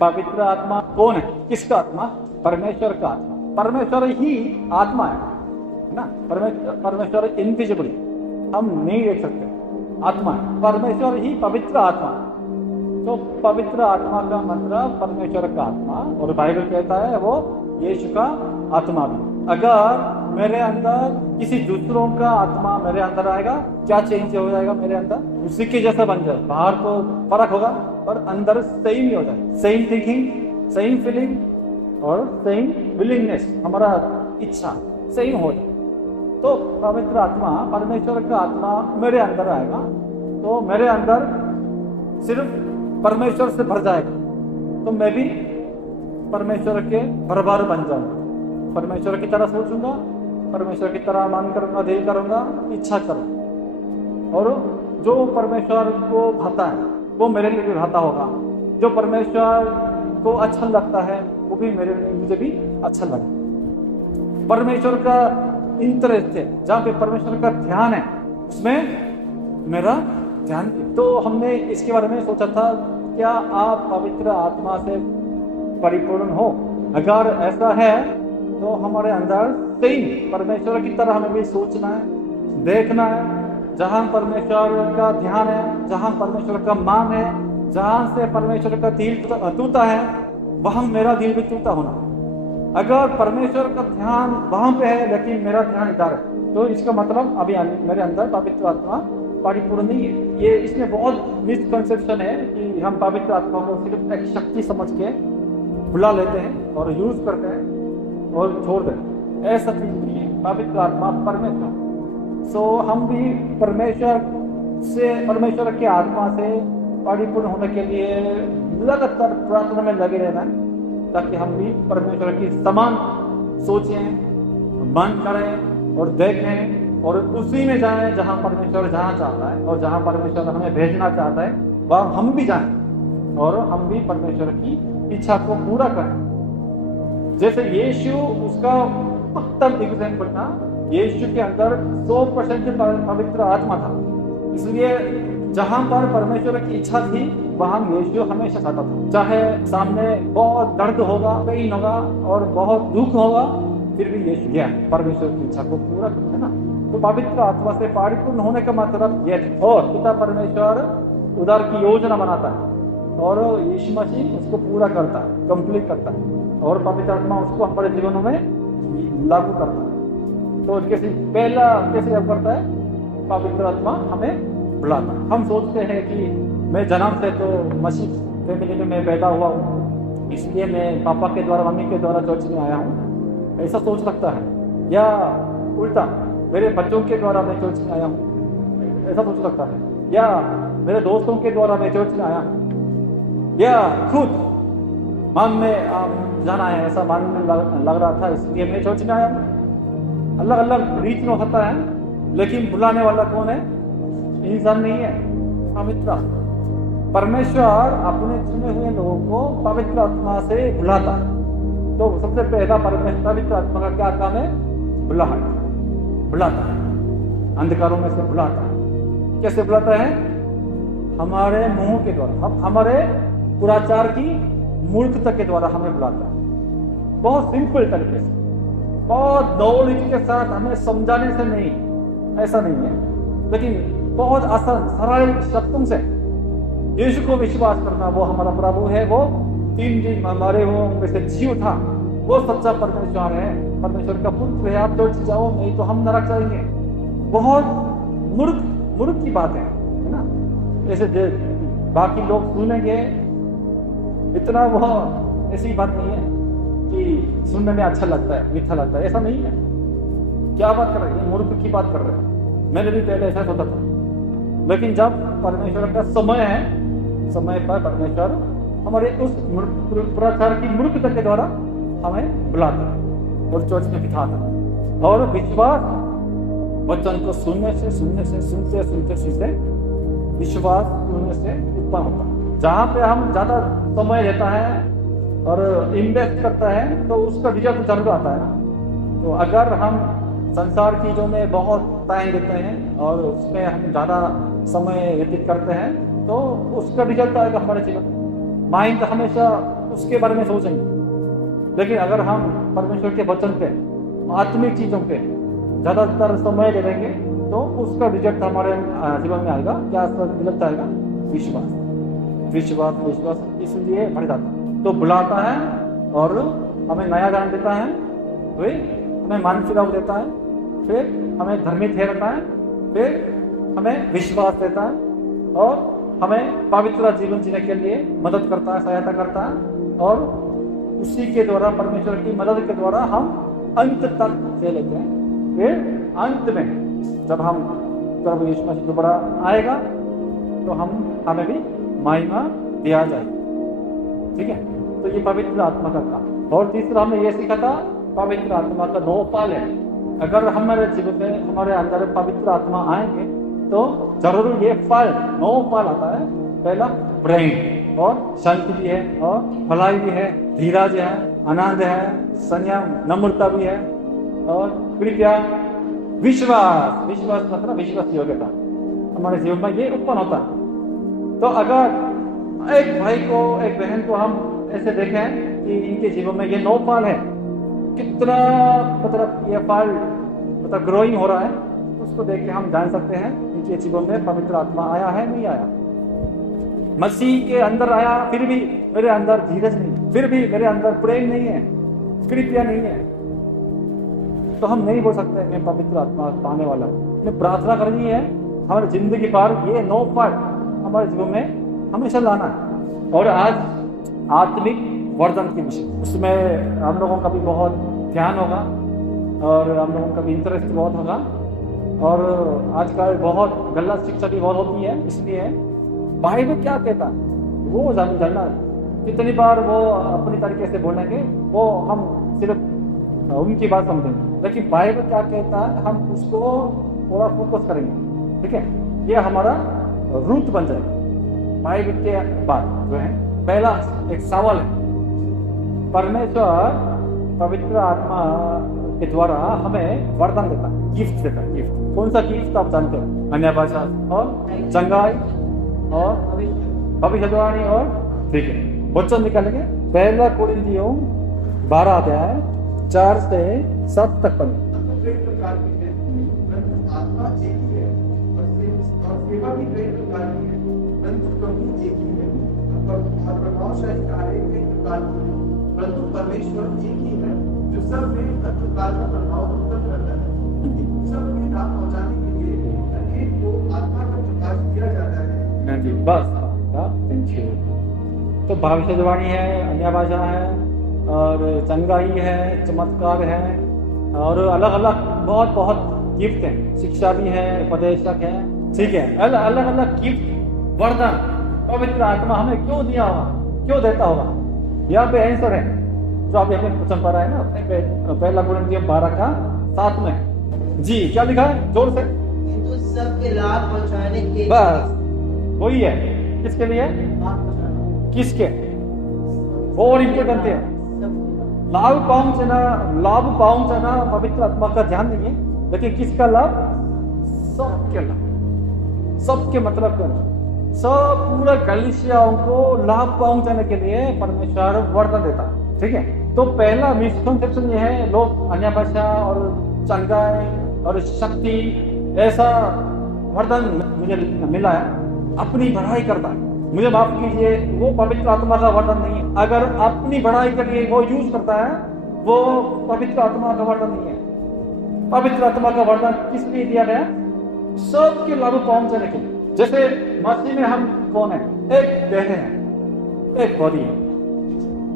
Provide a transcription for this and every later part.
पवित्र आत्मा कौन है? किसका आत्मा? परमेश्वर का आत्मा। परमेश्वर ही आत्मा है ना। परमेश्वर इनविजिबल, हम नहीं देख सकते, आत्मा है। परमेश्वर ही पवित्र आत्मा है। तो पवित्र आत्मा का मतलब परमेश्वर का आत्मा, और बाइबल कहता है वो यीशु का आत्मा भी। अगर मेरे अंदर किसी दूसरों का आत्मा मेरे अंदर आएगा, क्या चेंज हो जाएगा मेरे अंदर? उसी के जैसा बन जाए। बाहर तो फर्क होगा पर अंदर सेम ही हो जाए। सेम थिंकिंग, सेम फीलिंग और सेम विलिंगनेस, हमारा इच्छा सेम हो जाए। तो पवित्र आत्मा, परमेश्वर का आत्मा मेरे अंदर आएगा तो मेरे अंदर सिर्फ परमेश्वर से भर जाएगा, तो मैं भी परमेश्वर के बराबर बन जाऊंगा। परमेश्वर की तरह सोचूंगा, परमेश्वर की तरह मन करूंगा, दिल करूंगा, इच्छा करूंगा। और जो परमेश्वर को भाता है वो मेरे लिए भी भाता होगा। जो परमेश्वर को अच्छा लगता है वो भी मेरे लिए, मुझे भी अच्छा लगता। परमेश्वर का इंटरेस्ट है, जहाँ पे परमेश्वर का ध्यान है उसमें मेरा ध्यान। तो हमने इसके बारे में सोचा था, क्या आप पवित्र आत्मा से परिपूर्ण हो? अगर ऐसा है तो हमारे अंदर सेम परमेश्वर की तरह हमें भी सोचना है, देखना है। जहाँ परमेश्वर का ध्यान है, जहाँ परमेश्वर का मान है, जहाँ से परमेश्वर का दिल टूटा है, वहाँ मेरा दिल भी टूटा होना। अगर परमेश्वर का ध्यान वहाँ पे है लेकिन मेरा ध्यान इधर है, तो इसका मतलब अभी मेरे अंदर पवित्र आत्मा परिपूर्ण नहीं है। ये इसमें बहुत मिसकंसेप्शन है कि हम पवित्र आत्मा को सिर्फ एक शक्ति समझ के बुला लेते हैं और यूज करते हैं और छोड़ देते हैं। ऐसा चीज नहीं है। पवित्र आत्मा परमेश्वर। सो हम भी परमेश्वर के आत्मा से परिपूर्ण होने के लिए लगातार प्रार्थना में लगे रहना है, ताकि हम भी परमेश्वर की समान सोचें, मन करें और देखें और उसी में जाएं जहां परमेश्वर जाना चाहता है, और जहां परमेश्वर हमें भेजना चाहता है वहां हम भी जाएं और हम भी परमेश्वर की इच्छा को पूरा करें। जैसे यीशु, उसका उत्तम एग्जाम्पल था। यीशु के अंदर 100% पवित्र आत्मा था, इसलिए जहां पर परमेश्वर की इच्छा थी वहां यीशु हमेशा जाता था। चाहे सामने बहुत दर्द होगा, पेन होगा और बहुत दुख होगा, फिर भी यीशु गया परमेश्वर की इच्छा को पूरा करना, है ना। तो पवित्र आत्मा से परिपूर्ण होने का मतलब यह है। और पिता परमेश्वर उद्धार की योजना बनाता है और यीशु मसीह उसको पूरा करता है, कंप्लीट करता है, और पवित्र आत्मा उसको हमारे जीवनों में लागू करता है। तो कैसे करता है? पवित्र आत्मा हमें बुलाता है। हम सोचते हैं कि मैं जन्म से तो मसीह फैमिली में मैं पैदा हुआ हूँ, इसलिए मैं पापा के द्वारा, मम्मी के द्वारा चर्च में आया हूँ, ऐसा सोच सकता है। या उल्टा, मेरे बच्चों के द्वारा मैं चर्च में आया हूँ, ऐसा सोच सकता है। या मेरे दोस्तों के द्वारा मैं चर्च में आया हूँ, या खुद मन में जाना है, ऐसा मन में लग रहा था इसलिए मैं चर्च में आया हूँ। अलग अलग रीत में होता है, लेकिन बुलाने वाला कौन है? इंसान नहीं है, पवित्र आत्मा। परमेश्वर अपने चुने हुए लोगों को पवित्र आत्मा से बुलाता है। तो सबसे पहला पवित्र आत्मा का क्या काम है? बुलाता है, अंधकारों में से बुलाता है। कैसे बुलाता है? हमारे मुंह के द्वारा, हमारे पुराचार की मूर्खता के द्वारा हमें बुलाता है। बहुत सिंपल तरीके से, बहुत नॉलेज के साथ, हमें समझाने से नहीं, ऐसा नहीं है, लेकिन बहुत आसान सरल शब्दों से यीशु को विश्वास करना। वो हमारा प्रभु है, वो 3 दिन हमारे वो में से जीव था, वो सच्चा परमेश्वर है, परमेश्वर का पुत्र है। आप चर्च जाओ, नहीं तो हम नरक जाएंगे। बहुत मूर्ख की बात है ना। ऐसे बाकी लोग सुनेंगे, इतना वो ऐसी बात नहीं है कि सुनने में अच्छा लगता है, मीठा लगता है, ऐसा नहीं है। क्या बात कर रहे हैं? मूर्ख की बात कर रहे हैं। मैंने भी पहले ऐसा सोचा था, लेकिन जब परमेश्वर का समय है, समय पर परमेश्वर हमारे उस पुराचार की मूर्खता के द्वारा हमें बुलाता है और चर्च में बिठाता है। और विश्वास वचन को सुनते विश्वास सुनने से उत्पन्न होता है। जहाँ पे हम ज्यादा समय देता है और इन्वेस्ट करता है तो उसका रिजल्ट जरूर आता है ना। तो अगर हम संसार चीजों में बहुत टाइम देते हैं और उसमें हम ज्यादा समय व्यतीत करते हैं तो उसका रिजल्ट आएगा हमारे जीवन में। माइंड हमेशा उसके बारे में सोचेंगे। लेकिन अगर हम परमेश्वर के वचन पे, आत्मिक चीजों पे ज्यादातर समय दे देंगे तो उसका रिजल्ट हमारे जीवन में आएगा। क्या रिजल्ट आएगा? विश्वास, विश्वास, विश्वास। इसलिए बढ़ जाता है, तो बुलाता है और हमें नया ज्ञान देता है, फिर हमें मन फिराव देता है, फिर हमें धर्मी ठहराता है, फिर हमें विश्वास देता है और हमें पवित्र जीवन जीने के लिए मदद करता है, सहायता करता है। और उसी के द्वारा, परमेश्वर की मदद के द्वारा हम अंत तक से लेते हैं। फिर अंत में जब प्रभु यीशु मसीह दोबारा आएगा तो हमें भी महिमा दिया जाएगी। ठीक है, तो ये पवित्र आत्मा का काम। और तीसरा हमने ये सीखा था, पवित्र आत्मा का 9 फल है। अगर हमारे जीवन में, हमारे अंदर पवित्र आत्मा आएंगे तो जरूर ये फल, 9 फल आता है। पहला प्रेम और शांति भी है, और भलाई भी है, धीरज है, आनंद है, संयम, नम्रता भी है, और कृपया, विश्वास। विश्वास मतलब विश्वास योग्यता हमारे जीवन में ये उत्पन्न होता है। तो अगर एक भाई को, एक बहन को हम ऐसे देखें कि इनके जीवन में ये 9 फल है, कितना मतलब ये फल मतलब ग्रोइंग हो रहा है, उसको देख के हम जान सकते हैं इनके जीवन में पवित्र आत्मा आया है, नहीं आया। मसीह के अंदर आया, फिर भी मेरे अंदर धीरज नहीं, फिर भी मेरे अंदर प्रेम नहीं है, कृपया नहीं है, तो हम नहीं बोल सकते मैं पवित्र आत्मा पाने वाला हूँ। हमें प्रार्थना करनी है हमारी जिंदगी पर ये 9 फल हमारे जीवन में हमेशा लाना है। और आज आत्मिक वर्धन के विषय, उसमें हम लोगों का भी बहुत ध्यान होगा और हम लोगों का भी इंटरेस्ट बहुत होगा। और आजकल बहुत गलत शिक्षा भी बहुत होती है, इसलिए बाइबल क्या कहता है वो जानना। कितनी बार वो अपनी तरीके से बोलेंगे, वो हम सिर्फ उनकी बात समझेंगे, लेकिन बाइबल क्या कहता है हम उसको थोड़ा फोकस करेंगे। ठीक है, ये हमारा रूट बन जाएगा। बाइबल के बाद जो है पहला एक सवाल है, परमेश्वर पवित्र आत्मा के द्वारा हमें वरदान देता है, गिफ्ट देता है। गिफ्ट कौन सा गिफ्ट आप जानते हैं? अन्य भाषा और चंगाई और भविष्यवाणी और ठीक है, वचन निकालेंगे। पहला कोरिन्थियों 12 अध्याय 4 से 7 तक पढ़ें। आत्मा एक ही है और सेवा भी कई प्रकार की है, परंतु प्रभु एक ही है। और प्रभावशाली कार्य कई प्रकार के हैं, परंतु परमेश्वर एक ही है जो सब में हर प्रकार का प्रभाव उत्पन्न करता है। सब में लाभ पहुंचाने के लिए अनेक को आत्मा का प्रकाश दिया जाता है। जी बस, थैंक यू। तो भविष्यवाणी है, अन्य भाषा है और चंगाई है, चमत्कार है और अलग अलग बहुत बहुत गिफ्ट है, शिक्षा भी है, उपदेशक है। ठीक है, अलग अलग गिफ्ट वरदान पवित्र आत्मा हमें क्यों दिया होगा, क्यों देता होगा? यहाँ पे आंसर है जो आप यहाँ क्वेश्चन पढ़ रहे हैं ना, पहला कोरिन्थियों 12 का 7 में। जी क्या लिखा है जोर से? किंतु सबके लाभ पहुंचाने के बस वही है। किसके लिए? किसके? और इम्पोर्टेंट है लाभ पाऊंचना पवित्र आत्मा का ध्यान नहीं है, लेकिन किसका लाभ? सबके लाभ। सबके मतलब क्या? सब पूरा कलीसियाओं को लाभ पहुंचाने के लिए परमेश्वर वरदान देता है। ठीक है, तो पहला मिसकंसेप्शन ये है, लोग अन्य भाषा और चंगाई और शक्ति ऐसा वरदान मुझे मिला है, अपनी बढ़ाई करता है। मुझे माफ कीजिए, वो पवित्र आत्मा का वरदान नहीं है। अगर अपनी बढ़ाई के लिए वो यूज करता है, वो पवित्र आत्मा का वरदान नहीं है। पवित्र आत्मा का वरदान किस लिए दिया गया? सबके लाभ पहुंचाने के लिए। जैसे मसीह में हम कौन है? एक देह है, एक बॉडी है।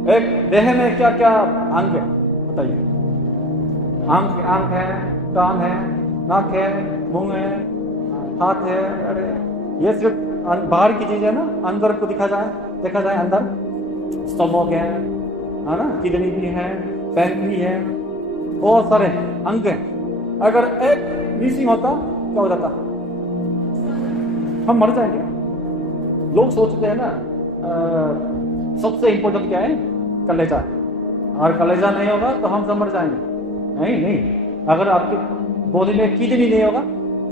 एक देह में क्या क्या अंग है बताइए? आंख है, कान है, नाक है, मुंह है, हाथ है। अरे ये सिर्फ बाहर की चीज है ना, अंदर को देखा जाए अंदर स्टमक है ना, किडनी भी है, पैंक्री है, बहुत सारे अंग हैं। अगर एक मिसिंग होता क्या हो जाता? हम मर जाएंगे। लोग सोचते हैं ना सबसे इंपॉर्टेंट क्या है? कलेजा। और कलेजा नहीं होगा तो हम सब मर जाएंगे। नहीं, अगर आपके बॉडी में किडनी नहीं होगा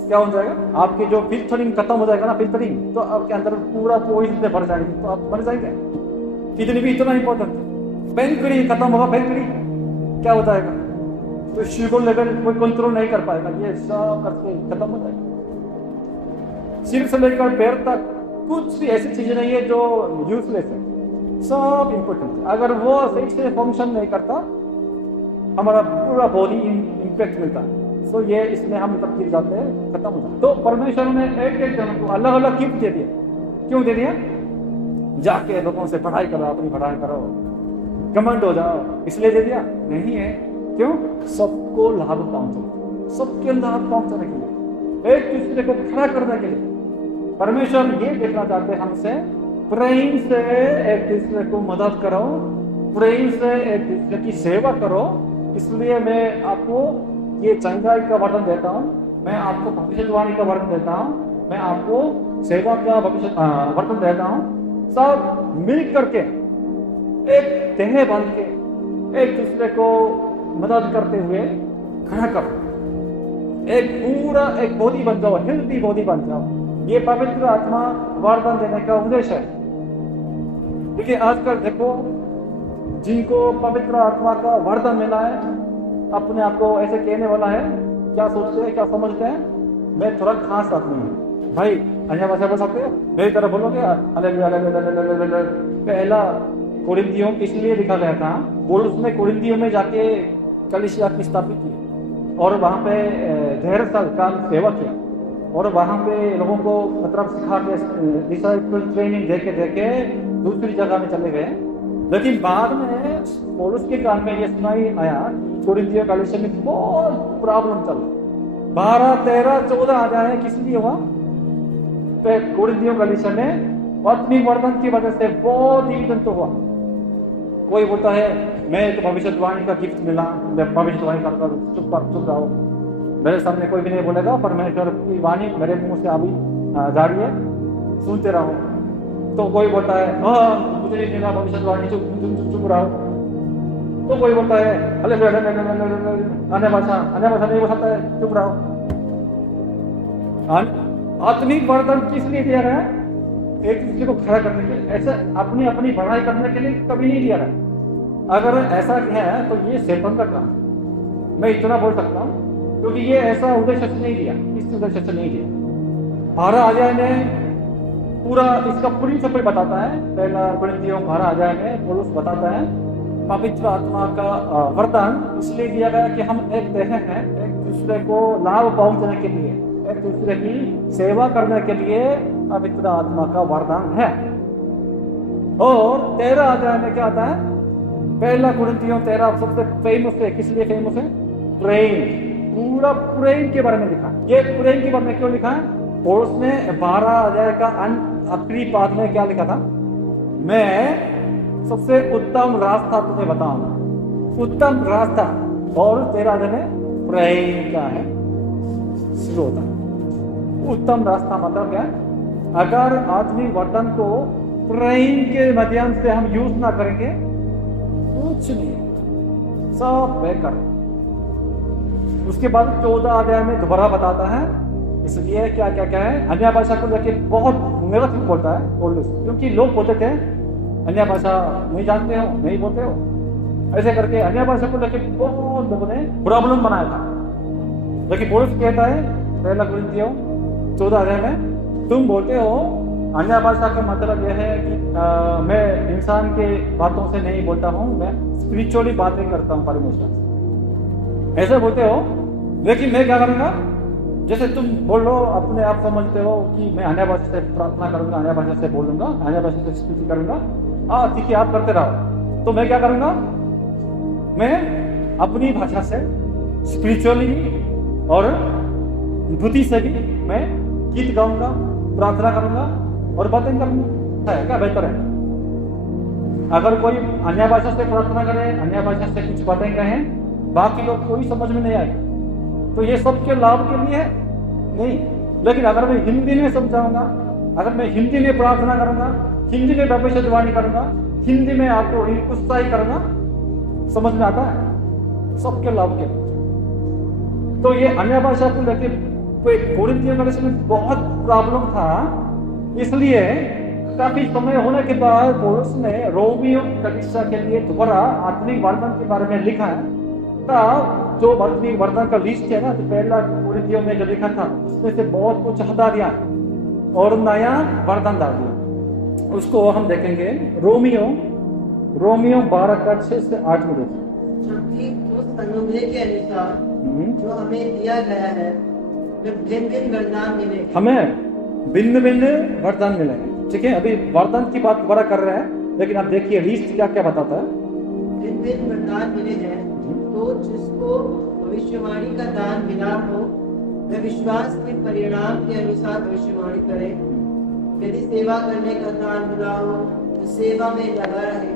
क्या हो जाएगा? आपकी जो फिल्टरिंग खत्म हो जाएगा ना, फिल्टरिंग, तो आपके अंदर पूरा पॉइजन से भर जाएगी, तो आप मर जाएंगे। किडनी भी इतना इंपॉर्टेंट है। पेनकड़ी खत्म होगा, पेनकड़ी क्या हो जाएगा? तो शुगर लेवल कोई कंट्रोल नहीं कर पाएगा, ये सब करके खत्म हो जाएगा। सिर से लेकर पैर तक कुछ भी ऐसी चीजें नहीं है जो यूजलेस है, सब इंपॉर्टेंट है। अगर वो सही से फंक्शन नहीं करता, हमारा पूरा बॉडी इम्पैक्ट मिलता है। सो ये इसमें हम तब गिर जाते हैं, खत्म हो जाते। तो परमेश्वर ने एक एक जन को अलग अलग गिफ्ट दे दिया। क्यों दे दिया? जाके लोगों से पढ़ाई करो, अपनी पढ़ाई करो, घमंड हो जाओ, इसलिए दे दिया? नहीं है। क्यों? सबको लाभ पहुंचाने, सबके लाभ पहुंचाने के लिए, एक दूसरे को खड़ा करने के लिए। परमेश्वर ये देखना चाहते हैं हमसे, प्रेम से एक दूसरे को मदद करो, प्रेम से एक दूसरे की सेवा करो। इसलिए मैं आपको ये चंगाई का वरदान देता हूँ, मैं आपको भविष्यवाणी का वरदान देता हूँ, मैं आपको सेवा का वरदान देता हूँ। सब मिल करके एक देह बन के एक दूसरे को मदद करते हुए खड़ा करो, एक पूरा एक बॉडी बन जाओ, हेल्दी बॉडी बन जाओ। ये पवित्र आत्मा वरदान देने का उद्देश्य है। देखिए आजकल देखो, जिनको पवित्र आत्मा का वरदान मिला है, अपने आप को ऐसे कहने वाला है, क्या सोचते हैं, क्या समझते हैं? मैं थोड़ा खास आदमी हूँ। भाई अन्य भाषा बोल सकते हो? मेरी तरफ बोलोगे? पहला कोरिन्थियों इसलिए लिखा गया था, पौलुस ने कोरिन्थियों में जाके कलीसिया की स्थापित की और वहां पे ढेर साल काम सेवा किया और वहां पे लोगों को मतलब सिखा के डिसाइपल ट्रेनिंग देके देके दूसरी जगह में चले गए। लेकिन बाद में पौलुस के कान में ये सुनाई आया, कोरिन्थियों कलीसिया में बहुत प्रॉब्लम चल रहा, 12, 13, 14 आ जाए, किस लिए हुआ? कोरिन्थियों कलीसिया में आत्मिक वरदान की वजह से बहुत डिवीजन तो हुआ। कोई बोलता है मैं तो भविष्यवाणी का गिफ्ट मिला, मैं भविष्यवाणी करता हूँ, चुप रहो, मेरे सामने कोई भी नहीं बोलेगा, परमेश्वर की वाणी मेरे मुंह से अभी जा रही है, सुनते रहो। तो कोई बोलता है हाँ मुझे नहीं मिला भविष्यवाणी, चुप रहो। तो कोई बोलता है अरे अन्य भाषा नहीं बोल सकता है, चुप रहो। आत्मिक वरदान किस लिए दिया गया? एक दूसरे को खड़ा करने के लिए, ऐसा अपनी अपनी पढ़ाई करने के लिए कभी नहीं दिया गया। अगर ऐसा है तो ये शैतान का काम, मैं इतना बोल सकता हूँ, क्योंकि ये ऐसा उद्देश्य से नहीं दिया, इस उद्देश्य से नहीं दिया। 12 अध्याय में पूरा इसका प्रिंसिपल बताता है। पहला कोरिन्थियों 12 अध्याय में पौलुस बताता है पवित्र आत्मा का वरदान इसलिए दिया गया कि हम एक देह हैं, एक दूसरे को लाभ पहुंचाने के लिए, एक दूसरे की सेवा करने के लिए पवित्र आत्मा का वरदान है। और 13 अध्याय में क्या आता है? पहला कोरिन्थियों 13 सबसे फेमस है, किस लिए फेमस है? प्रेम, पूरा प्रेम के बारे में लिखा। ये प्रेम के बारे में क्यों लिखा है? पौलुस ने 12 अध्याय का आखिरी पाठ में क्या लिखा था? मैं सबसे उत्तम रास्ता तुम्हें बताऊंगा, उत्तम रास्ता। और 13 अध्याय में प्रेम क्या है? शुरू होता है। उत्तम रास्ता मतलब क्या है? अगर आत्मिक वरदान को प्रेम के माध्यम से हम यूज ना करेंगे, कुछ नहीं, सब बेकार। उसके बाद 14 अध्याय में दोबारा बताता है, इसलिए क्या क्या क्या है, अन्य भाषा को लेके बहुत नेगेटिव बोलता है पौलुस, क्योंकि लोग बोलते थे अन्य भाषा नहीं जानते हो, नहीं बोलते हो, ऐसे करके अन्य भाषा को लेके बहुत लोगों ने प्रॉब्लम बनाया था। लेकिन पौलुस कहता है पहला कोरिन्थियों 14 अध्याय में, तुम बोलते हो अन्य भाषा का मतलब यह है कि मैं इंसान के बातों से नहीं बोलता हूँ, मैं स्पिरिचुअली बातें करता हूँ परमेश्वर, ऐसे बोलते हो। लेकिन मैं क्या करूँगा? जैसे तुम बोल लो, अपने आप समझते हो कि मैं अन्य भाषा से प्रार्थना करूंगा, अन्य भाषा से बोलूंगा, अन्य भाषा से स्तुति करूंगा, ठीक है आप करते रहो। तो मैं क्या करूंगा? मैं अपनी भाषा से स्पिरिचुअली और बुद्धि से भी मैं गीत गाऊंगा, प्रार्थना करूंगा और बातें करूंगा। है क्या? बेहतर है। अगर कोई अन्य भाषा से प्रार्थना करे, अन्य भाषा से कुछ बातें कहें, बाकी लोग कोई समझ में नहीं आएगा, तो ये सबके लाभ के लिए है नहीं। लेकिन अगर मैं हिंदी में समझाऊंगा, अगर मैं हिंदी में प्रार्थना करूंगा, हिंदी में भविष्यवाणी करूंगा, हिंदी में आपको उत्साहित करूंगा, समझ में आता है, सबके लाभ के। तो ये अन्य भाषा को लेकर कोरिन्थियों कलीसिया में बहुत प्रॉब्लम था, इसलिए काफी समय होने के बाद पौलुस ने रोमियो कलीसिया के लिए दोबारा आत्मिक वरदान के बारे में लिखा है। तब जो आत्मिक वरदान का लिस्ट है ना, जो पहला कोरिन्थियों में जो लिखा था, उसमें से बहुत कुछ हटा दिया और नया वरदान डाल दिया। उसको हम देखेंगे रोमियो 12 का 6 से 8 में देखिए। जबकि उस अनुग्रह के अनुसार जो हमें दिया गया है, भिन्न भिन्न वरदान मिले। हमें भिन्न भिन्न वरदान मिले हैं। ठीक है, अभी वरदान की बात दोबारा कर रहे हैं, लेकिन आप देखिए लिस्ट क्या क्या बताता है। भिन्न भिन्न वरदान मिले हैं, तो जिसको भविष्यवाणी का दान मिला हो, वह विश्वास के परिणाम के अनुसार भविष्यवाणी करे। यदि सेवा करने का दान मिला हो, तो सेवा में लगा रहे।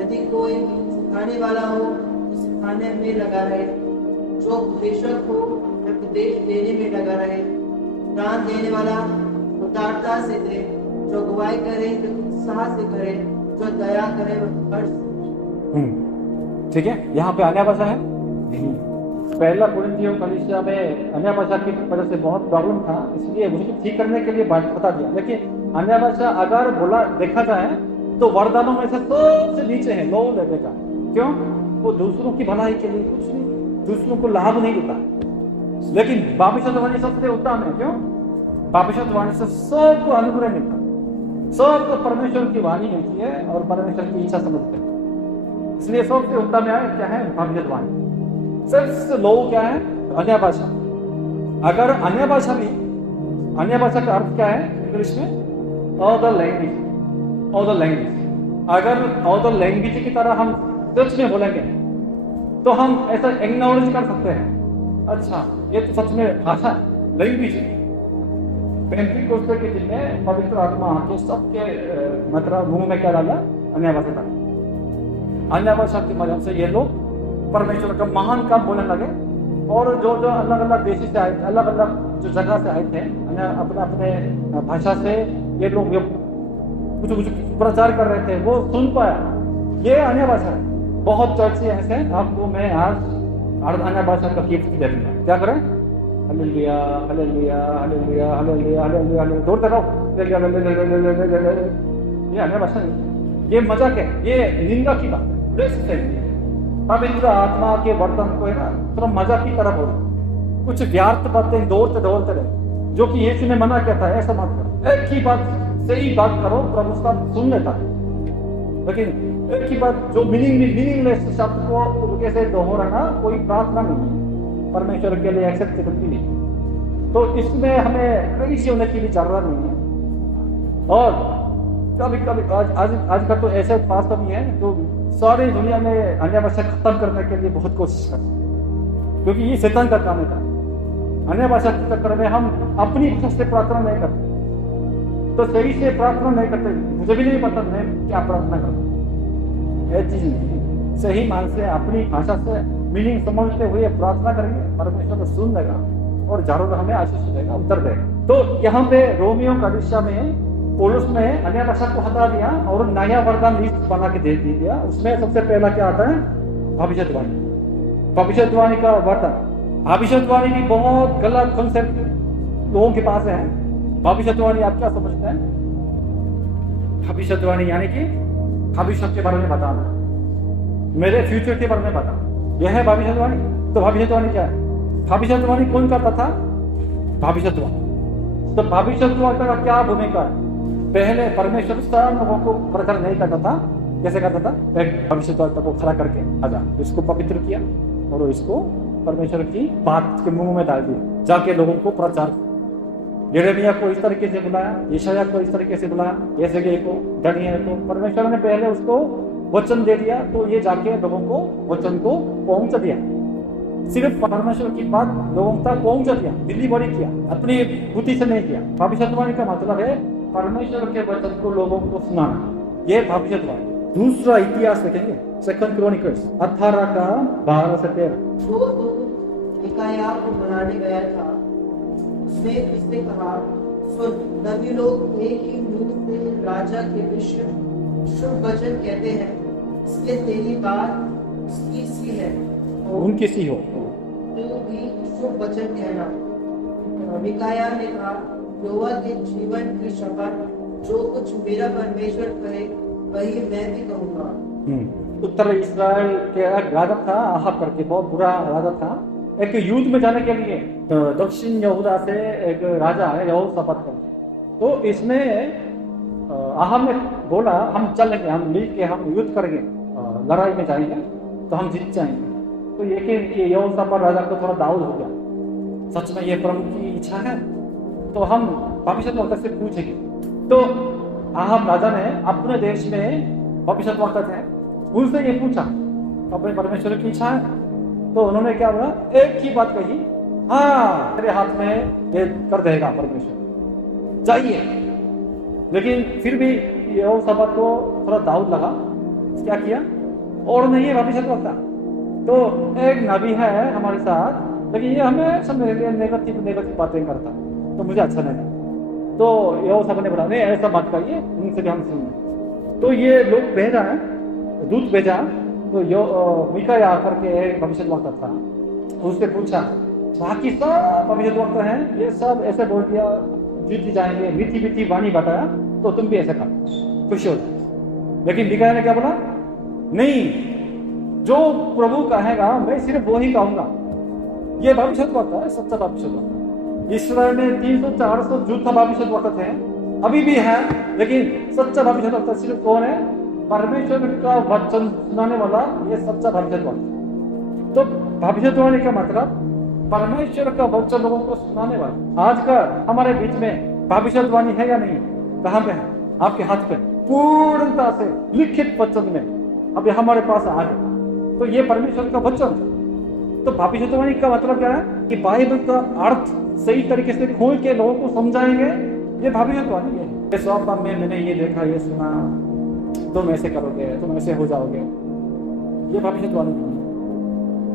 यदि कोई सिखाने वाला हो, तो सिखाने में लगा रहे। जो उपदेशक हो, वह उपदेश देने में लगा रहे। दान देने वाला उदारता से दे। जो अगुवाई करे, जो उत्साह से करे। जो दया करे, वह हर्ष से। ठीक है, यहाँ पे अन्य भाषा है नहीं। पहला कोरिन्थियों कलीसिया में अन्य भाषा की वजह से बहुत प्रॉब्लम था, इसलिए उसको ठीक करने के लिए बता दिया। लेकिन अन्य भाषा अगर बोला देखा जाए तो वरदानों में से सबसे नीचे है, लो लेवल का। क्यों? वो दूसरों की भलाई के लिए कुछ नहीं, दूसरों को लाभ नहीं देता। लेकिन भविष्यवाणी सबसे उत्तम है। क्यों? भविष्यवाणी से सबको अनुग्रह मिलता है, सबको परमेश्वर की वाणी मिलती है और परमेश्वर की इच्छा समझते हैं। इसलिए सबसे उत्तम क्या है? भविष्यवाणी। सबसे लो क्या है? अन्य भाषा। अगर अन्य भाषा भी, अन्य भाषा का अर्थ क्या है इंग्लिश में? Other language. Other language. अगर अदर लैंग्वेज की तरह हम सच में बोलेंगे तो हम ऐसा एक्नॉलेज कर सकते हैं, अच्छा ये तो सच में भाषा लैंग्वेज है। पेंटिकोस्ते के दिन में पवित्र आत्मा आके सबके मतलब मुंह में क्या डाला? अन्य भाषा डाला। अन्य भाषा की मदद से ये लोग परमेश्वर का महान काम बोलने लगे। और जो जो अलग अलग देश से आए, अलग अलग जो जगह से आए थे, अपने अपने भाषा से ये लोग कुछ कुछ प्रचार कर रहे थे, वो सुन पाया। ये अन्य भाषा है। बहुत चर्च ऐसे आपको मैं आज अन्य भाषा का गिफ्ट दे दूंगा। क्या करें? Hallelujah hallelujah hallelujah hallelujah hallelujah, दौड़ते रहो। ये अन्य भाषा नहीं, ये मजाक है, ये निंदा की बात है। पवित्र आत्मा के वर्तन को है ना थोड़ा मजाक की तरह बोलो। कुछ व्यर्थ बातें दौड़ते दौड़ते रहे, जो कि यीशु ने मना किया था, ऐसा मत करो। एक ही बात, सही बात करो, प्रभु उसका सुन लेता है। लेकिन एक ही बात जो मीनिंगलेस शब्द को कैसे दोहराना कोई प्रार्थना नहीं है, परमेश्वर के लिए एक्सेप्टेबल नहीं। तो इसमें हमें क्रेजी होने की भी जरूरत नहीं है। और कभी कभी आज का तो ऐसे पास्टर भी है जो सारी दुनिया में अन्य भाषा खत्म करने के लिए बहुत कोशिश करते हैं, क्योंकि ये शैतान का काम है। अन्य भाषा के चक्कर में हम अपनी भाषा से प्रार्थना नहीं करते, तो सही से प्रार्थना नहीं करते। मुझे भी नहीं पता मैं क्या प्रार्थना करता, चीज नहीं। सही मान से अपनी भाषा से मीनिंग समझते हुए प्रार्थना करेंगे, परमेश्वर सुन लेगा और जरूर हमें आशीष देगा, उत्तर देगा। तो यहाँ पे रोमियो कलीसिया में पौलुस ने अन्य भाषा को हटा दिया और नया वरदान लिस्ट बना के दे दिया। उसमें सबसे पहला क्या आता है? भविष्यवाणी। भविष्यवाणी का वरदान। भविष्यवाणी भी बहुत गलत कॉन्सेप्ट लोगों के पास है। भविष्यवाणी आप क्या समझते हैं? भविष्यवाणी यानी कि भविष्य के बारे में बताना, मेरे फ्यूचर के बारे में बताना, यह है भविष्यवाणी। तो भविष्यवाणी क्या है? भविष्यवाणी कौन करता था? भविष्यवाणी। तो भविष्यवाणी का क्या भूमिका है? पहले परमेश्वर सब लोगों को प्रचार नहीं करता था। कैसे करता था? एक भविष्यवाणी को खड़ा करके आजा, इसको पवित्र किया और इसको परमेश्वर की बात के मुंह में डाल दिया, जाके लोगों को प्रचार। यिर्मयाह को इस तरीके से बुलाया, यशायाह को इस तरीके से बुलाया, यशायाह को, दानियेल को। परमेश्वर ने पहले उसको वचन दे दिया, तो ये जाके लोगों को वचन को पहुंचा दिया। सिर्फ परमेश्वर की बात लोगों तक पहुंचा दिया, डिलीवरी किया, अपनी बुद्धि से नहीं किया। भविष्यवाणी का मतलब है परमेश्वर के वचन को लोगों को सुनाना, ये भविष्यवाणी। दूसरा इतिहास देखेंगे, 2 क्रॉनिकल्स 18 का 12 से 13। जो निकाया को बनाने गया था, उसने कहा, सो नबी लोग एक ही मुंह से राजा के विषय शुभ वचन कहते हैं, इसलिए तेरी बात उसकी सी है, उनकी सी हो, तू भी शुभ वचन कहना। मिकाया ने कहा, यहोवा के जीवन की शपथ, जो कुछ मेरा परमेश्वर कहे वही मैं भी कहूँगा। उत्तर इस्राएल के एक राजा था आहाब करके, बहुत बुरा राजा था। एक युद्ध में जाने के लिए तो दक्षिण यहूदा से एक राजा है यहोशापात करके, तो इसने आहाब ने बोला हम चलेंगे, हम मिल के हम युद्ध करेंगे, लड़ाई में जाएंगे तो हम जीत जाएंगे। तो ये यहोशापात राजा को थोड़ा डाउट हो गया, सच में ये प्रभु की इच्छा है, तो हम भविष्यद्वक्ता से पूछेंगे। तो आहाब राजा ने अपने देश में भविष्यद्वक्ता थे, उनसे ये पूछा अपने परमेश्वर की इच्छा है, तो उन्होंने क्या बोला, एक ही बात कही, हाँ तेरे हाथ में ये कर देगा परमेश्वर, जाइए। लेकिन फिर भी यहोशापात को थोड़ा डाउट लगा, क्या किया, और नहीं है भविष्यद्वक्ता, तो एक नबी है हमारे साथ, लेकिन ये हमें सब नेगेटिव बातें करता है, तो मुझे अच्छा नहीं लगा। तो यहोशापात ने बोला नहीं ऐसा बात करिए, उनसे भी हम सुन। तो ये लोग भेजा है, दूत भेजा, तो मीकाया करके एक भविष्यद्वक्ता था, उससे पूछा बाकी सब भविष्यद्वक्ता हैं ये सब ऐसे बोल दिया जीत जाएंगे, मीठी मीठी वाणी बताया, तो तुम भी ऐसे कर खुश हो जाए। लेकिन मीकाया ने क्या बोला, नहीं, जो प्रभु कहेगा मैं सिर्फ वो ही कहूंगा। ये भविष्यद्वक्ता है, सच्चा भविष्यद्वक्ता। इस्राएल में 300-400 झूठा भविष्यद्वक्ता थे, अभी भी है, लेकिन सच्चा भविष्यद्वक्ता सिर्फ कौन है, परमेश्वर का वचन सुनाने वाला, ये सच्चा भविष्यद्वक्ता। तो भविष्यद्वाणी का मतलब परमेश्वर का वचन लोगों को सुनाने वाला। आज का हमारे बीच में भविष्यद्वाणी है या नहीं, कहाँ पे है, आपके हाथ पे, पूर्णता से लिखित वचन में अभी हमारे पास आ गए, तो ये परमेश्वर का वचन। तो भविष्यद्वाणी का मतलब क्या है कि बाइबल का अर्थ सही तरीके से खोल के लोगों को समझाएंगे, ये भविष्यद्वाणी है। इस वापस में मैंने ये देखा, ये सुना, तुम ऐसे करोगे, तुम ऐसे हो जाओगे, ये भविष्यद्वाणी नहीं है।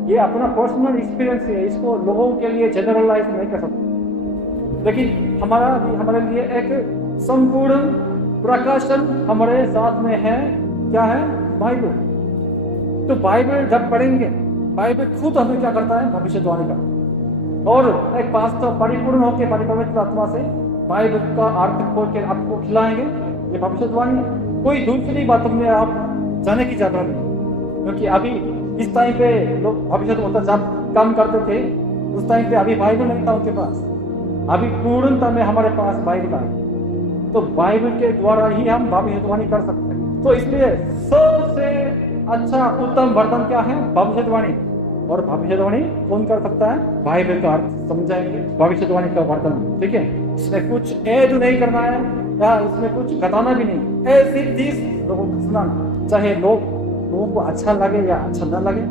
ये अपना पर्सनल एक्सपीरियंस है, इसको लोगों के लिए जनरलाइज नहीं कर सकते। लेकिन हमारे लिए एक संपूर्ण प्रकाशन हमारे साथ में है, क्या है, बाइबल। तो बाइबल जब पढ़ेंगे, बाइबल खुद हमें क्या करता है, भविष्यद्वाणी का, और एक पास्टर परिपूर्ण होकर पवित्र आत्मा से बाइबल का अर्थ खोल के आपको खिलाएंगे, ये भविष्यद्वाणी है। कोई दूसरी बातों में आप जाने की जरूरत नहीं, क्योंकि अभी इस टाइम पे लोग भविष्यद्वक्ता जब काम करते थे, उस टाइम पे अभी बाइबल नहीं था उनके पास, अभी पूर्णता में हमारे पास बाइबल आई, तो बाइबल के द्वारा ही हम भविष्यद्वाणी कर सकते हैं। तो इसलिए सबसे अच्छा उत्तम वरदान क्या है, भविष्यद्वाणी। और भविष्यद्वाणी कौन कर सकता है, बाइबल का अर्थ समझाएंगे, भविष्यद्वाणी का वरदान, ठीक है। इसमें कुछ ऐड नहीं करना है, या इसमें कुछ घटाना भी नहीं, ऐसी चीज लोगों को सुनाना, चाहे लोगों को अच्छा लगे या अच्छा न लगे,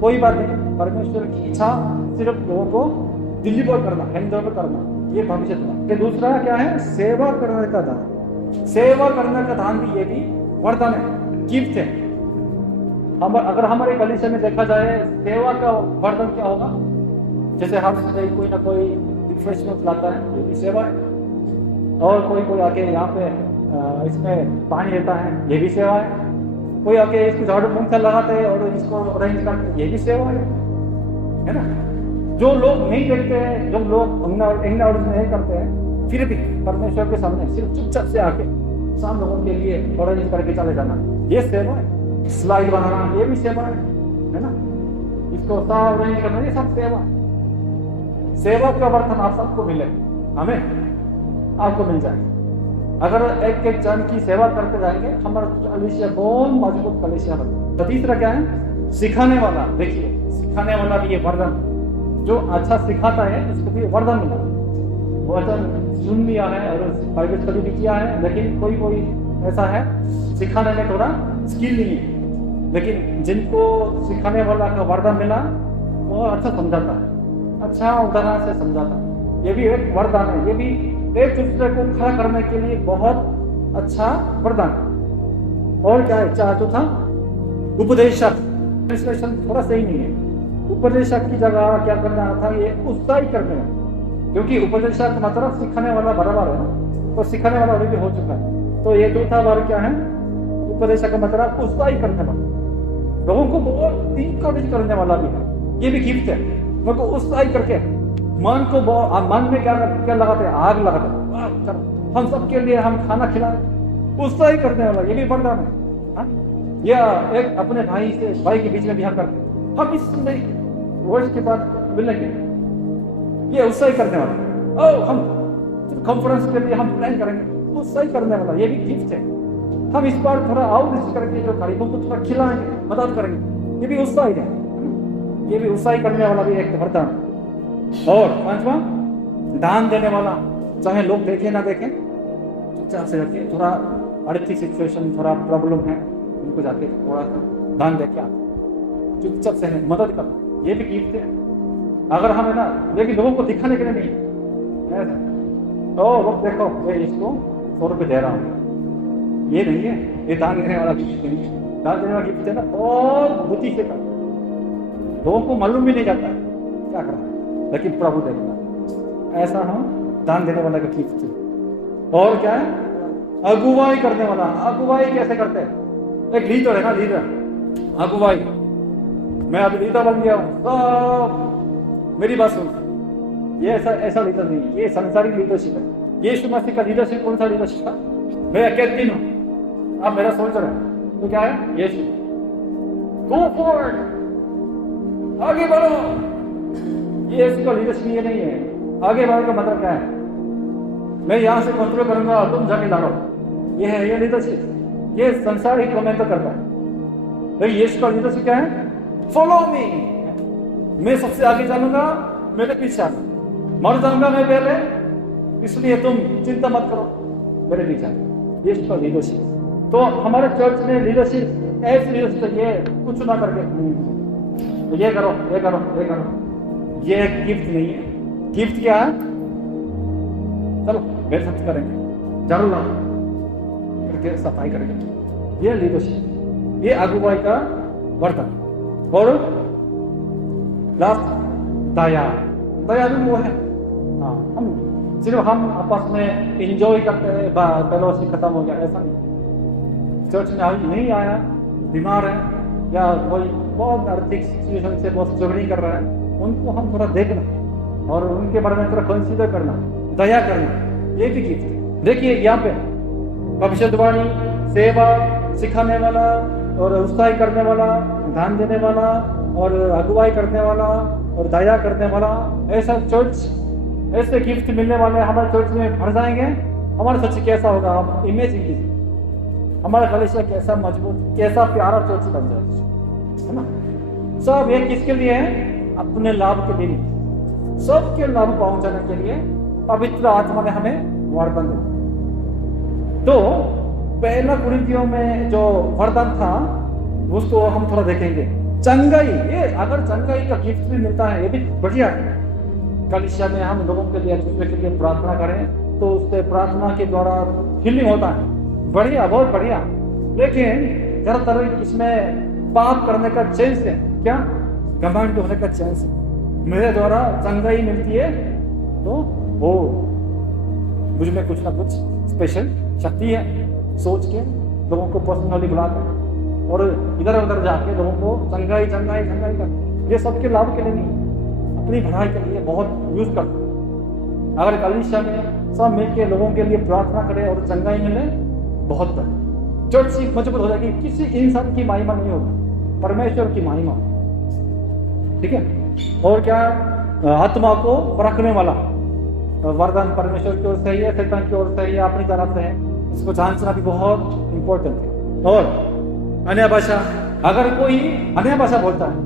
कोई बात नहीं, परमेश्वर की इच्छा सिर्फ लोगों को डिलीवर करना, हैंड ओवर करना, ये भविष्यद्वाणी। दूसरा क्या है, सेवा करने का दान। सेवा करने का दान भी ये भी वरदान है, गिफ्ट है। अगर हमारे कलीसिया में देखा जाए, सेवा का वरदान क्या होगा, जैसे हर संडे कोई ना कोई रिफ्रेशमेंट लाता है, ये भी सेवा है। और कोई आके यहाँ पे इसमें पानी देता है, ये भी सेवा है। कोई आके इसको झाड़ू पोंछा लगाते हैं और इसको अरेंज करते हैं, ये भी सेवा है ना। जो लोग नहीं देखते हैं, जो लोग एक्नॉलेज नहीं करते हैं, फिर भी परमेश्वर के सामने सिर्फ चुपचाप से आके साम लोगों के लिए अरेंज करके चले जाना, ये सेवा है। स्लाइड बनाना, ये भी सेवा है ना। इसको साफ अरेंज करना, ये सब सेवा। सेवा का बर्तन आप सबको मिले, हमें आपको मिल जाएगा। अगर एक एक जन की सेवा करते जाएंगे, हमारा कलीसिया बहुत मजबूत कलीसिया बनता। तो तीसरा क्या है, सिखाने वाला। देखिए, सिखाने वाला भी ये वरदान, जो अच्छा सिखाता है उसको भी वरदान मिला। वचन सुन लिया है और बाइबल स्टडी भी किया है, लेकिन कोई ऐसा है सिखाने में थोड़ा स्किल नहीं है, लेकिन जिनको सिखाने वाला का वरदान मिला वो अच्छा समझाता है, अच्छा उदाहरण से समझाता है, ये भी एक वरदान है। ये भी एक दूसरे को खड़ा करने के लिए बहुत अच्छा वरदान। और क्या है, चौथा उपदेशक। ट्रांसलेशन थोड़ा सही नहीं है, उपदेशक की जगह क्या करना था, ये उत्साहित करने में, क्योंकि उपदेशक मतलब सिखाने वाला बराबर है, तो सिखाने वाला भी हो चुका है। तो ये चौथा बार क्या है, उपदेशक का मतलब उत्साहित करने वाला, लोगों को बहुत इंकरेज करने वाला भी है, ये भी गिफ्ट है। लोगों को उत्साहित करके मन में क्या लगाते हैं, आग लगाते हैं, हम सबके लिए हम खाना खिलाएं, उत्साही करने वाला, ये भी वरदान है। हाँ? या एक अपने भाई के बीच में भी हम करते हैं, हम इस वर्ष के बाद मिलेंगे, ये उत्साही करने वाला। ओ हम कॉन्फ्रेंस के लिए हम प्लान करेंगे, उत्साही करने वाला, ये भी गिफ्ट है। हम इस बार थोड़ा आउटरीच करके जो गरीबों को थोड़ा खिलाएंगे, मदद करेंगे, ये भी उत्साही है। ये भी उत्साही करने वाला भी एक वरदान। और पांचवा, दान देने वाला, चाहे लोग देखें ना देखें, चुपचाप से जाके थोड़ा आर्थिक सिचुएशन थोड़ा प्रॉब्लम है, उनको जाके थोड़ा सा दान दे के आते, चुपचाप से मदद करना, ये भी गिफ्ट है। अगर हम है ना, लेकिन लोगों को दिखाने के लिए नहीं, तो लोग देखो मैं इसको 100 रुपये दे रहा हूँ, ये नहीं है, ये दान देने वाला गिफ्ट नहीं है। दान देने वाला गिफ्ट है ना, बहुत बुद्धि से करना, लोगों को मालूम भी नहीं जाता है क्या करना है, लेकिन प्रभु देखेगा। ऐसा हम दान देने वाला का गिफ्ट है। और क्या है, अगुवाई करने वाला। अगुवाई कैसे करते हैं, एक लीडर है ना, लीडर अगुवाई, मैं अभी लीडर बन गया हूँ, सब मेरी बात सुन, ये ऐसा लीडर नहीं, ये संसारिक लीडरशिप है। यीशु मसीह का लीडरशिप कौन सा लीडरशिप है, मैं कहती हूँ, आप मेरा सोल्जर है, तो क्या है, यीशु गो फॉरवर्ड, आगे बढ़ो, ये यीशु का लीडरशिप ये नहीं है। आगे बढ़ने का मतलब क्या है, मैं यहां से कंट्रोल करूंगा और तुम जाके लड़ो, ये है ये लीडरशिप। ये संसार ही कमेंट करता है, लेकिन यीशु का लीडरशिप क्या है, फॉलो मी, मैं सबसे आगे चलूंगा, मेरे पीछे आना, मर जाऊंगा मैं पहले, इसलिए तुम चिंता मत करो, मेरे पीछे आना। यीशु का लीडरशिप। तो हमारे चर्च में लीडरशिप ऐसी लीडरशिप, ये कुछ ना करके ये करो ये करो ये करो, ये गिफ्ट नहीं है। गिफ्ट क्या है, चलो मेरे साथ करेंगे, जरूर लाओ करके सफाई करेंगे, ये लीडरशिप, ये अगुवाई का बर्तन। और लास्ट, दया। दया भी वो है, हाँ, हम सिर्फ हम आपस में इंजॉय करते हैं, फेलोशिप खत्म हो गया, ऐसा नहीं। चर्च में अभी नहीं आया, बीमार है, या कोई बहुत आर्थिक सिचुएशन से बहुत स्ट्रगलिंग कर रहा है, उनको हम थोड़ा देखना और उनके बारे में थोड़ा कंसीडर करना, दया करना, ये भी गिफ्ट है। देखिए यहाँ पे भविष्यवाणी, सेवा, सिखाने वाला और उत्साही करने वाला, दान देने वाला और अगुवाई करने वाला और दया करने वाला, ऐसा चर्च, ऐसे गिफ्ट मिलने वाले हमारे चर्च में भर जाएंगे। हमारा चर्च कैसा होगा, आप इमेजिन कीजिए, हमारा कलीसिया कैसा मजबूत, कैसा प्यारा चर्च बन जाए, है ना। सब ये किसके लिए है, अपने लाभ के लिए, सबके लाभ पहुंचाने के लिए पवित्र आत्मा ने हमें वरदान दिया। तो पहला कुरिन्थियों में जो वरदान था उसको हम थोड़ा देखेंगे। चंगाई, ये अगर चंगाई का गिफ्ट भी मिलता है, ये भी बढ़िया है। कलीसिया में हम लोगों के लिए, दूसरे के लिए प्रार्थना करें तो उससे प्रार्थना के द्वारा हीलिंग होता है, बढ़िया, बहुत बढ़िया। लेकिन ज्यादातर इसमें पाप करने का चांस है, क्या, घमंड होने का चांस है। मेरे द्वारा चंगाई मिलती है तो वो मुझ में कुछ ना कुछ स्पेशल शक्ति है, सोच के लोगों को पर्सनली बुलाकर और इधर उधर जाके लोगों को चंगाई चंगाई चंगाई कर, ये सबके लाभ के लिए नहीं, अपनी भलाई के लिए बहुत यूज करते। अगर कलीसिया में सब मिलके लोगों के लिए प्रार्थना करें और चंगाई मिले, बहुत बढ़िया, चर्च मजबूत हो जाएगी। किसी इंसान की महिमा नहीं होगी, परमेश्वर की महिमा, ठीक है। और क्या, आत्मा को परखने वाला वरदान परमेश्वर की ओर से ही है, शैतान की ओर से ही, अपनी तरफ से है, इसको जांचना भी बहुत इंपॉर्टेंट है। और अन्य भाषा, अगर कोई अन्य भाषा बोलता है,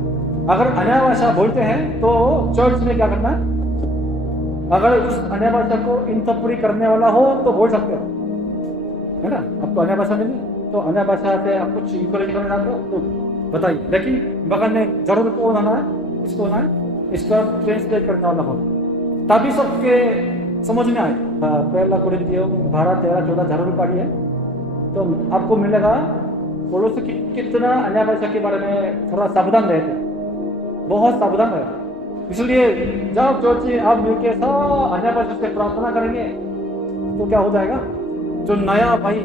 अगर अन्य भाषा बोलते हैं तो चर्च में क्या करना है, अगर उस अन्य भाषा को इंटरप्रेट करने वाला हो तो बोल सकते हो, है ना। आपको अन्य भाषा मिली तो अन्य भाषा से आप कुछ इंकरेज करना चाहते हो तो बताइए, लेकिन बगल में जरूर कौन आना है, इसको होना है, इसका ट्रांसलेट करने वाला हो, तभी सबके समझ में आए। पहला कुरिन्थियों 12-13-14 जरूर पढ़िए तो आपको मिलेगा। पौलुस कितना अन्य भाषा के बारे में थोड़ा सावधान रहते, बहुत सावधान रहते। इसलिए जब चर्च आप मिलके सब अन्य भाषा से प्रार्थना करेंगे तो क्या हो जाएगा, जो नया भाई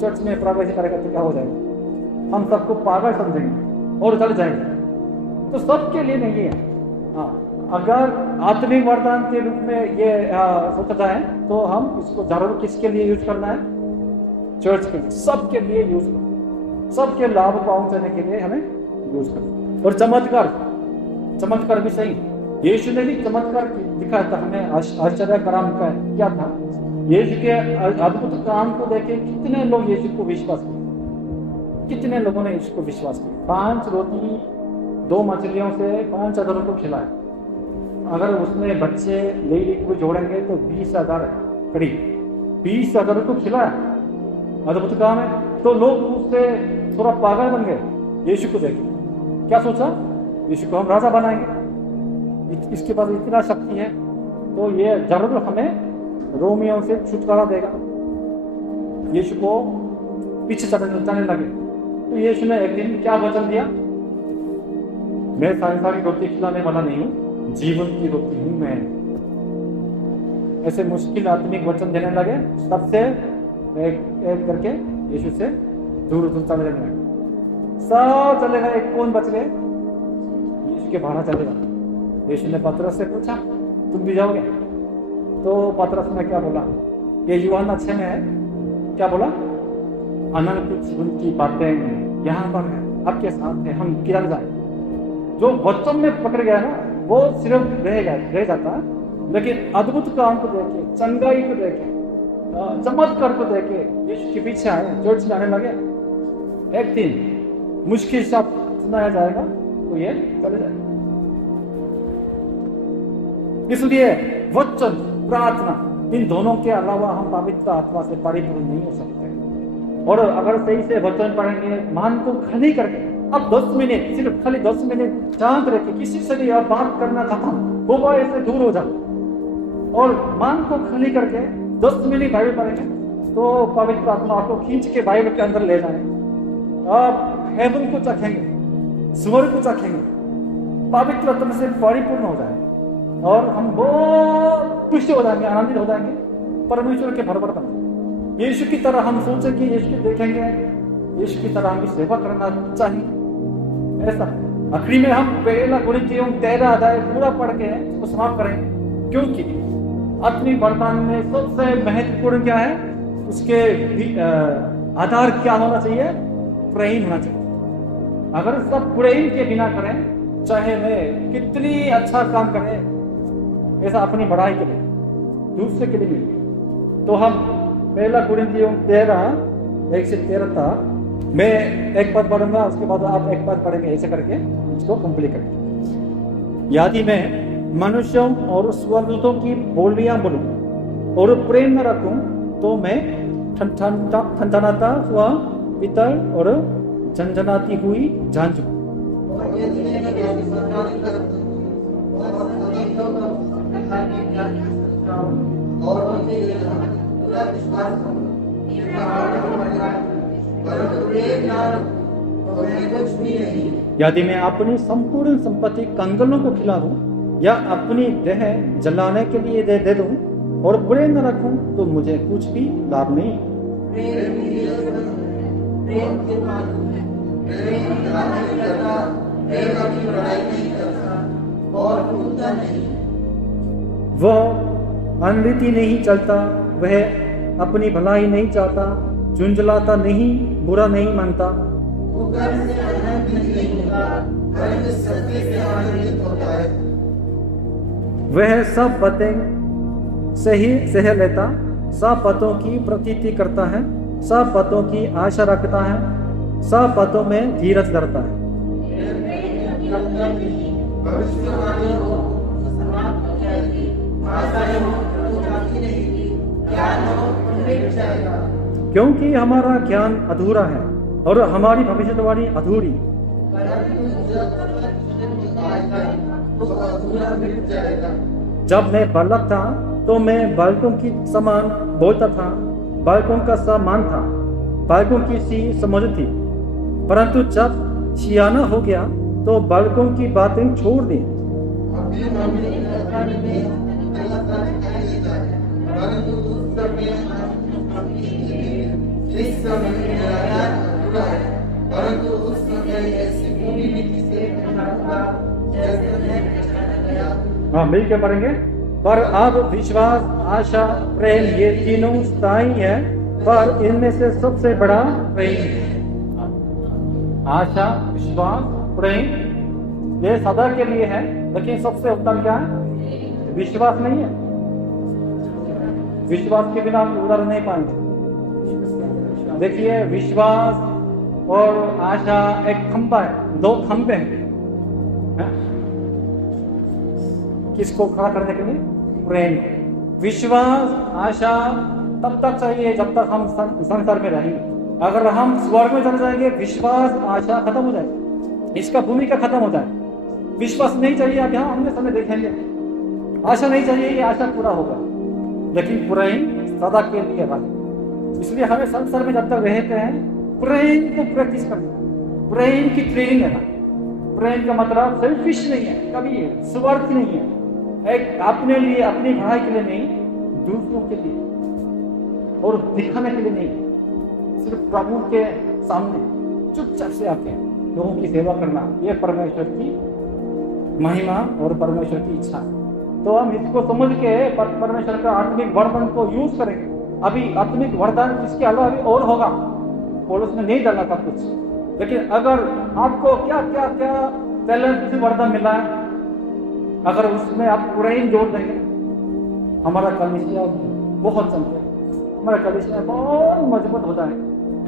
चर्च में प्रवेश करेगा तो क्या हो जाएगा, हम सबको पागल समझेंगे और चल जाएंगे। तो सबके लिए नहीं है, हाँ, अगर आत्मिक वरदान के रूप में ये सोचा जाए तो हम इसको जरूर किसके लिए यूज करना है? चर्च के लिए, सबके लिए यूज करना, सबके लाभ पहुंचाने के लिए हमें यूज करना। और चमत्कार भी सही, यीशु ने भी चमत्कार दिखाया था, हमें आश्चर्य काम का क्या था। यीशु के अद्भुत काम को देखे कितने लोग यीशु को विश्वास किए, कितने लोगों ने यीशु को विश्वास किया। 5 रोटी 2 मछलियों से 5,000 को खिलाया। अगर उसमें बच्चे लेडी को जोड़ेंगे तो 20,000 करीब 20,000 को खिलाया। अद्भुत काम है। तो लोग उससे थोड़ा पागल बन गए यीशु को देखे, क्या सोचा, यीशु को हम राजा बनाएंगे, इसके पास इतना शक्ति है तो ये जरूर हमें रोमियों से छुटकारा देगा। यीशु को पीछे चलने लगे। तो यीशु ने एक दिन क्या वचन दिया? मैं सारी रोटी खिलाने वाला नहीं हूँ, जीवन की रोटी हूँ मैं। ऐसे मुश्किल आत्मिक वचन देने लगे। तब से एक करके यीशु से दूर चले गए। सब चले गए, एक कौन बच गए? यीशु के बाहर चले गए। यीशु ने पतरस से पूछा, तुम भी जाओगे? तो पतरस ने क्या बोला? ये यूहन्ना 6 में है, क्या बोला? अनंत जीवन की बातें यहाँ पर है, आपके साथ है, हम किधर जाए? जो वचन में पकड़ गया ना वो सिर्फ रह जाता, लेकिन अद्भुत काम को देखे, चंगाई को देखे, चमत्कार को देखे यीशु के पीछे आए, चर्च में आने लगे। एक दिन मुश्किल शब्द सुनाया जाएगा तो ये चले जाएगा। इसलिए वचन, प्रार्थना, इन दोनों के अलावा हम पवित्र आत्मा से परिपूर्ण नहीं हो सकते। और अगर सही से वचन पढ़ेंगे, मन को खाली करके, अब 10 मिनट, सिर्फ खाली 10 मिनट शांत रह के, किसी से भी आप बात करना खत्म, मोबाइल से दूर हो जाओ और मन को खाली करके 10 मिनट बाइबल पढ़ेंगे तो पवित्र आत्मा आपको खींच के बाइबल के अंदर ले जाएंगे। आप हेवन को चखेंगे, स्वर्ग को चखेंगे, पवित्र आत्मा से परिपूर्ण हो जाएंगे और हम बहुत खुश हो जाएंगे, आनंदित हो जाएंगे, परमेश्वर के बराबर बन जाएंगे। यीशु की तरह हम सोचेंगे, यीशु को देखेंगे, यीशु की तरह हमें सेवा करना चाहिए। ऐसा आखिरी में हम 1 कुरिन्थियों 13 अध्याय पूरा पढ़ के उसको समाप्त करेंगे, क्योंकि आत्मिक वरदान में सबसे महत्वपूर्ण क्या है? उसके आधार क्या होना चाहिए? प्रेम होना चाहिए। अगर सब प्रेम के बिना करें, चाहे मैं कितनी अच्छा काम करें, ऐसा अपनी बढ़ाई के लिए, दूसरे के लिए नहीं, तो हम 1 कुरिन्थियों 13 1 से 13 तक मैं एक पद पढ़ूंगा, उसके बाद आप एक पद पढ़ेंगे, ऐसे करके इसको कंप्लीट करेंगे। यदि मैं मनुष्यों और स्वर्गदूतों की बोलियां बोलूं और प्रेम न रखूं तो मैं ठनठनाता हुआ पितल और झनझनाती हुई झांझू। यदि मैं अपनी संपूर्ण संपत्ति कंगालों को खिला दूं या अपनी देह जलाने के लिए दे दूं और प्रेम न रखूं तो मुझे कुछ भी लाभ नहीं। वह अनरीति नहीं चलता, वह अपनी भलाई नहीं चाहता, झुंझलाता नहीं, बुरा नहीं मानता, वह सब बातें सह लेता, सब बातों की प्रतीति करता है, सब बातों की आशा रखता है, सब बातों में धीरज धरता है। क्योंकि हमारा ज्ञान अधूरा है और हमारी भविष्यवाणी अधूरी। जब मैं बालक था तो मैं बालकों की समान बोलता था, बालकों का समान था, बालकों की सी समझ थी, परंतु जब सियाना हो गया तो बालकों की बातें छोड़ दी। परंतु उस समय ऐसी पूरी रीति से जैसे मैं पहचाना गया हाँ मिल के पढ़ेंगे। पर अब विश्वास, आशा, प्रेम ये तीनों स्थायी है, पर इनमें से सबसे बड़ा प्रेम है। आशा, विश्वास, प्रेम ये सदा के लिए है, लेकिन सबसे उत्तम क्या है? विश्वास नहीं है। विश्वास के बिना आप उदाहरण नहीं पाएंगे। देखिए, विश्वास और आशा एक खंभा है, दो खंभे हैं। किसको खड़ा करने के लिए? प्रेम। विश्वास, आशा तब तक चाहिए जब तक हम संसार में रहेंगे। अगर हम स्वर्ग में चले जाएंगे, विश्वास, आशा खत्म हो जाएगी, इसका भूमिका खत्म हो जाए। विश्वास नहीं चाहिए, आप यहाँ हमने समय देखेंगे। आशा नहीं चाहिए, ये आशा पूरा होगा, लेकिन प्रेम सदा के लिए रहे। इसलिए हमें संसार में जब तक रहते हैं, प्रेम को प्रैक्टिस करना, प्रेम की ट्रेनिंग लेना। प्रेम का मतलब सेल्फिश नहीं है, कभी स्वार्थ नहीं है, एक अपने लिए, अपनी भलाई के लिए नहीं, दूसरों के लिए और दिखाने के लिए नहीं, सिर्फ प्रभु के सामने चुपचाप से आके लोगों की सेवा करना, ये परमेश्वर की महिमा और परमेश्वर की इच्छा। तो हम इसको समझ के परमेश्वर का आत्मिक वरदान को यूज करेंगे। अभी आत्मिक वरदान इसके अलावा अभी और होगा, पौलुस ने नहीं डाला था कुछ, लेकिन अगर आपको क्या क्या क्या टैलेंट से वरदान मिला है, अगर उसमें आप प्रेम जोड़ देंगे, हमारा कलीसिया बहुत चलते, हमारा कलीसिया बहुत मजबूत हो जाए,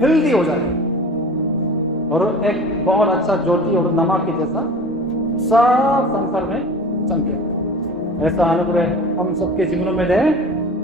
हेल्दी हो जाए, और एक बहुत अच्छा ज्योति और नमक के जैसा सब संसार में चमके। ऐसा अनुग्रह हम सबके जीवनों में दे।